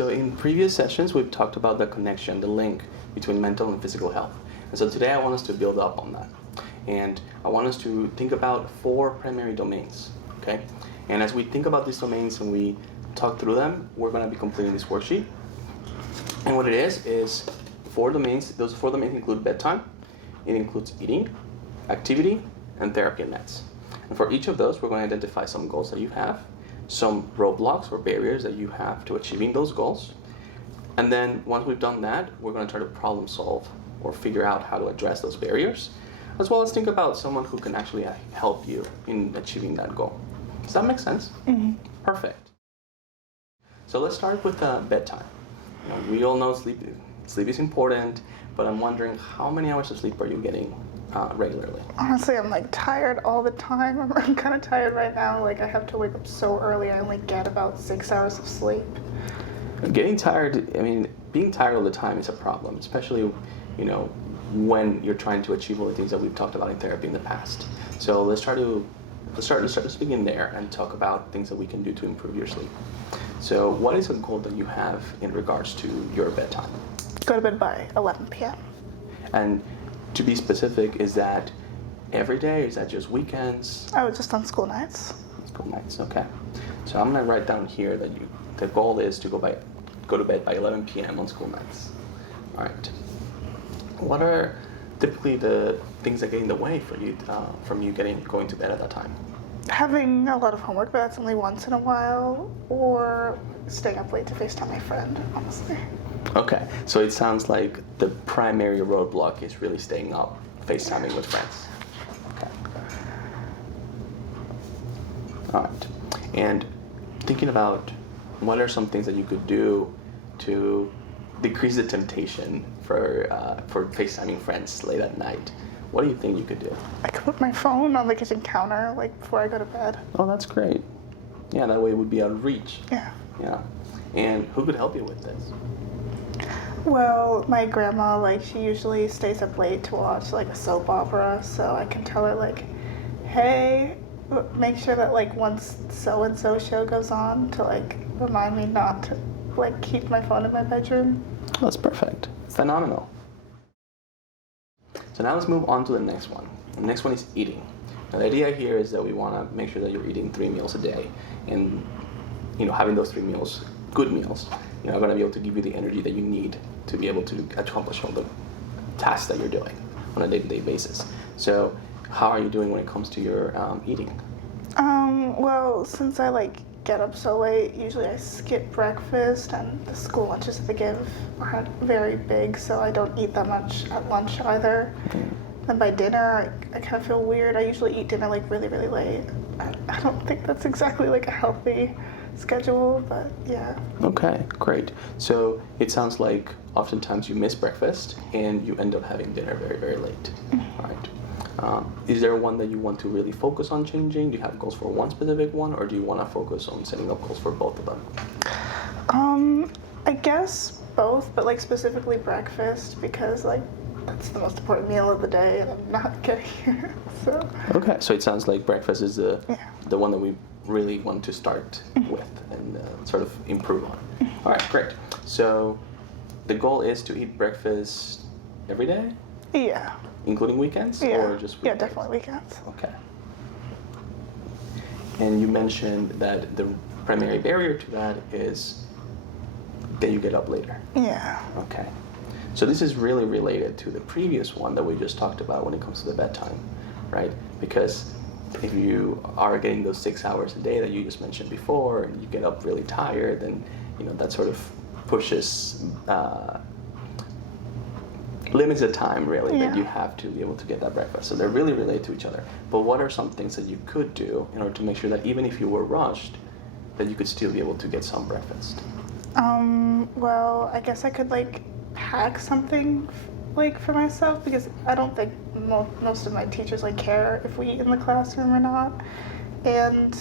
So in previous sessions, we've talked about the connection, the link between mental and physical health. And so today I want us to build up on that. And I want us to think about 4 primary domains, okay? And as we think about these domains and we talk through them, we're gonna be completing this worksheet. And what it is 4 domains. Those 4 domains include bedtime, it includes eating, activity, and therapy and meds. And for each of those, we're gonna identify some goals that you have, some roadblocks or barriers that you have to achieving those goals. And then once we've done that, we're going to try to problem solve or figure out how to address those barriers, as well as think about someone who can actually help you in achieving that goal. Does that make sense? Mm-hmm. Perfect. So let's start with bedtime. We all know sleep is important, but I'm wondering how many hours of sleep are you getting regularly? Honestly, I'm tired all the time. I'm kind of tired right now. I have to wake up so early. I only get about 6 hours of sleep. Getting tired, being tired all the time is a problem, especially, when you're trying to achieve all the things that we've talked about in therapy in the past. So let's start to begin there and talk about things that we can do to improve your sleep. So what is a goal that you have in regards to your bedtime? Go to bed by 11 p.m. And to be specific, is that every day? Is that just weekends? Oh, just on school nights. School nights, okay. So I'm gonna write down here that the goal is to go to bed by 11 p.m. on school nights. All right. What are typically the things that get in the way for you from you going to bed at that time? Having a lot of homework, but that's only once in a while, or staying up late to FaceTime my friend, honestly. Okay, so it sounds like the primary roadblock is really staying up, FaceTiming with friends. Okay. All right, and thinking about what are some things that you could do to decrease the temptation for FaceTiming friends late at night. What do you think you could do? I could put my phone on the kitchen counter, before I go to bed. Oh, that's great. Yeah, that way it would be out of reach. Yeah. Yeah. And who could help you with this? Well, my grandma, she usually stays up late to watch, a soap opera, so I can tell her, hey, make sure that, once so-and-so show goes on to, remind me not to, keep my phone in my bedroom. Oh, that's perfect. Phenomenal. So now let's move on to the next one. The next one is eating. Now, the idea here is that we want to make sure that you're eating 3 meals a day, and, having those 3 meals, good meals, are going to be able to give you the energy that you need to be able to accomplish all the tasks that you're doing on a day-to-day basis. So how are you doing when it comes to your eating? Well, since I get up so late, usually I skip breakfast, and the school lunches that they give aren't very big, so I don't eat that much at lunch either. Then by dinner, I kind of feel weird. I usually eat dinner really, really late. I don't think that's exactly a healthy schedule, but yeah. Okay, great. So it sounds like oftentimes you miss breakfast and you end up having dinner very, very late. All right. Is there one that you want to really focus on changing? Do you have goals for one specific one, or do you want to focus on setting up goals for both of them? I guess both, but specifically breakfast, because that's the most important meal of the day, and I'm not getting it. So. Okay, so it sounds like breakfast is the one that we really want to start with and sort of improve on. All right, great. So the goal is to eat breakfast every day? Yeah. Including weekends? Yeah. Or just weekends? Yeah, definitely weekends. Okay. And you mentioned that the primary barrier to that is that you get up later. Yeah. Okay. So this is really related to the previous one that we just talked about when it comes to the bedtime, right? Because if you are getting those 6 hours a day that you just mentioned before, and you get up really tired, then that sort of pushes, limits the time really that you have to be able to get that breakfast. So they're really related to each other. But what are some things that you could do in order to make sure that even if you were rushed, that you could still be able to get some breakfast? Well, I guess I could pack something for myself, because I don't think most of my teachers care if we eat in the classroom or not. And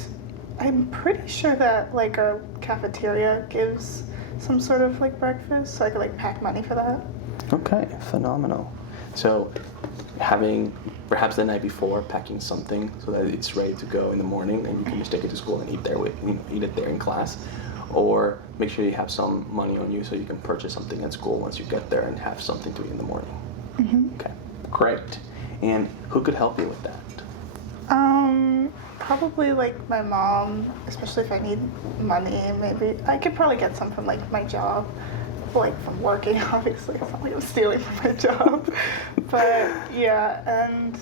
I'm pretty sure that our cafeteria gives some sort of breakfast, so I could pack money for that. Okay, phenomenal. So having perhaps the night before packing something so that it's ready to go in the morning and you can just take it to school and eat it there in class. or make sure you have some money on you so you can purchase something at school once you get there and have something to eat in the morning. Okay, great. And who could help you with that? Probably like my mom, especially if I need money. Maybe I could probably get some from like my job, like from working. Obviously, it's not like I'm stealing from my job, but yeah, and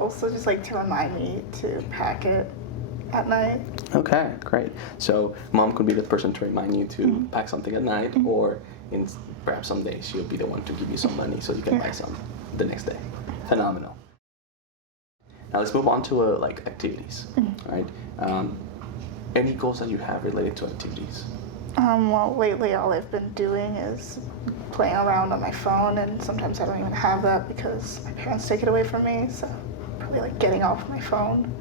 also just like to remind me to pack it at night. Okay, great. So mom could be the person to remind you to pack something at night, or perhaps someday she'll be the one to give you some money so you can buy some the next day. Phenomenal. Now let's move on to like activities. All right. Any goals that you have related to activities? Well, lately all I've been doing is playing around on my phone, and sometimes I don't even have that because my parents take it away from me. So probably like getting off my phone.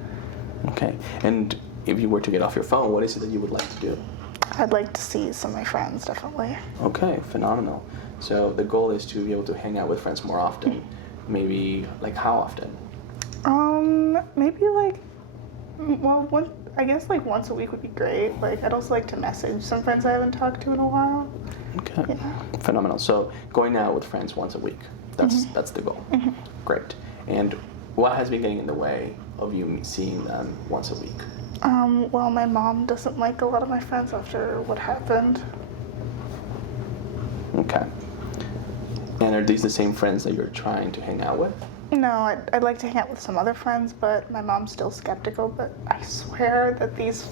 Okay. And if you were to get off your phone, what is it that you would like to do? I'd like to see some of my friends, definitely. Okay, phenomenal. So the goal is to be able to hang out with friends more often. Maybe like how often? Maybe like, well, I guess like once a week would be great. Like I'd also like to message some friends I haven't talked to in a while. Okay, Yeah. phenomenal. So going out with friends once a week, that's the goal. Great. And what has been getting in the way of you seeing them once a week? Well, my mom doesn't like a lot of my friends after what happened. Okay. And are these the same friends that you're trying to hang out with? No, I'd like to hang out with some other friends, but my mom's still skeptical. But I swear that these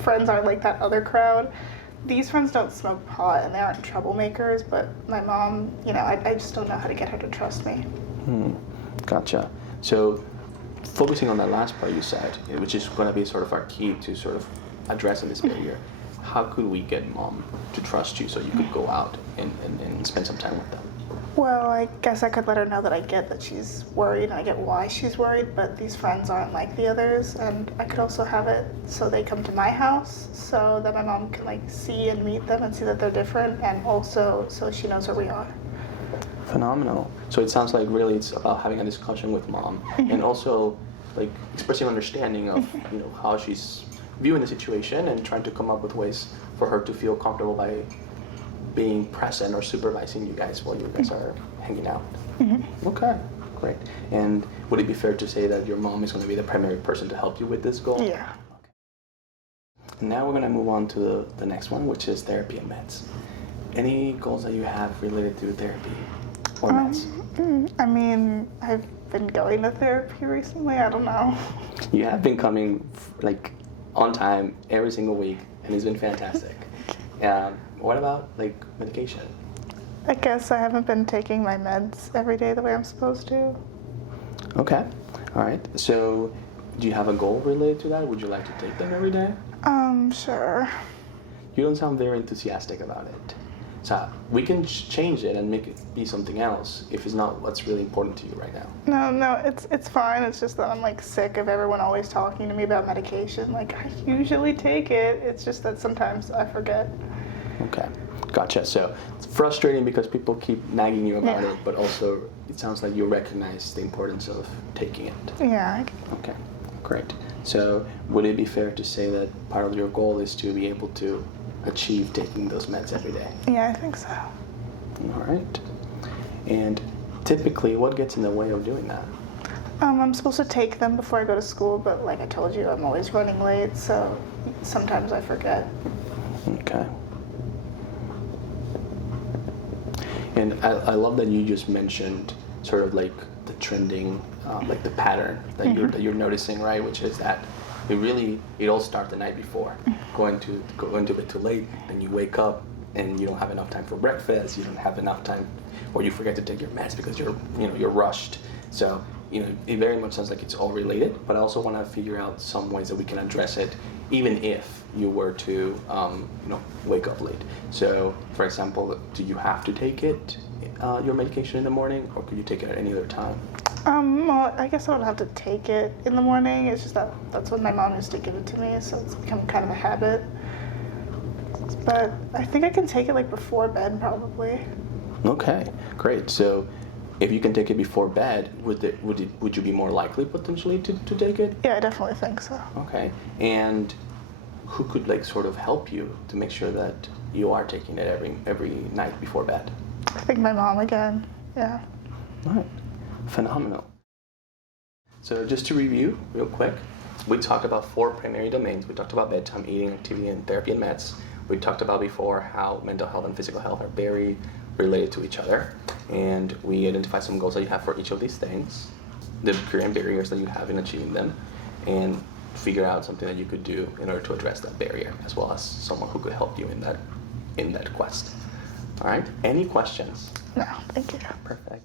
friends aren't like that other crowd. These friends don't smoke pot and they aren't troublemakers, but my mom, I just don't know how to get her to trust me. Gotcha. So focusing on that last part you said, which is going to be sort of our key to sort of addressing this barrier, how could we get mom to trust you so you could go out and spend some time with them? Well, I guess I could let her know that I get that she's worried and I get why she's worried, but these friends aren't like the others. And I could also have it so they come to my house so that my mom can like see and meet them and see that they're different, and also so she knows where we are. Phenomenal. So it sounds like really it's about having a discussion with mom and also like expressing understanding of how she's viewing the situation and trying to come up with ways for her to feel comfortable by being present or supervising you guys while you guys are hanging out. Okay, great. And would it be fair to say that your mom is going to be the primary person to help you with this goal? Yeah. Okay. Now we're going to move on to the next one, which is therapy and meds. Any goals that you have related to therapy or meds? I mean, I've been going to therapy recently. I don't know. You have been coming like on time every single week, and it's been fantastic. What about like medication? I guess I haven't been taking my meds every day the way I'm supposed to. Okay, all right. So, do you have a goal related to that? Would you like to take them every day? Sure. You don't sound very enthusiastic about it. So we can change it and make it be something else if it's not what's really important to you right now. No, it's fine. It's just that I'm like sick of everyone always talking to me about medication. Like I usually take it. It's just that sometimes I forget. Okay, gotcha. So it's frustrating because people keep nagging you about Yeah. it, but also it sounds like you recognize the importance of taking it. Yeah. Okay, great. So would it be fair to say that part of your goal is to be able to achieve taking those meds every day? Yeah, I think so. All right. And typically, what gets in the way of doing that? I'm supposed to take them before I go to school, but like I told you, I'm always running late, so sometimes I forget. Okay. And I love that you just mentioned sort of like the trending, like the pattern that you're noticing, right? Which is that it all starts the night before. Go into bed too late, then you wake up and you don't have enough time for breakfast. You don't have enough time, or you forget to take your meds because you're rushed. So it very much sounds like it's all related. But I also want to figure out some ways that we can address it, even if you were to wake up late. So, for example, do you have to take your medication in the morning, or could you take it at any other time? Well, I guess I don't have to take it in the morning. It's just that's when my mom used to give it to me, so it's become kind of a habit. But I think I can take it like before bed, probably. Okay, great. So, if you can take it before bed, would you be more likely potentially to take it? Yeah, I definitely think so. Okay. And who could like sort of help you to make sure that you are taking it every night before bed? I think my mom again. Yeah. All right, phenomenal. So just to review real quick, we talked about 4 primary domains. We talked about bedtime, eating, activity, and therapy and meds. We talked about before how mental health and physical health are very related to each other. And we identified some goals that you have for each of these things, the current barriers that you have in achieving them, and figure out something that you could do in order to address that barrier, as well as someone who could help you in that quest. All right, any questions? No, thank you. Perfect.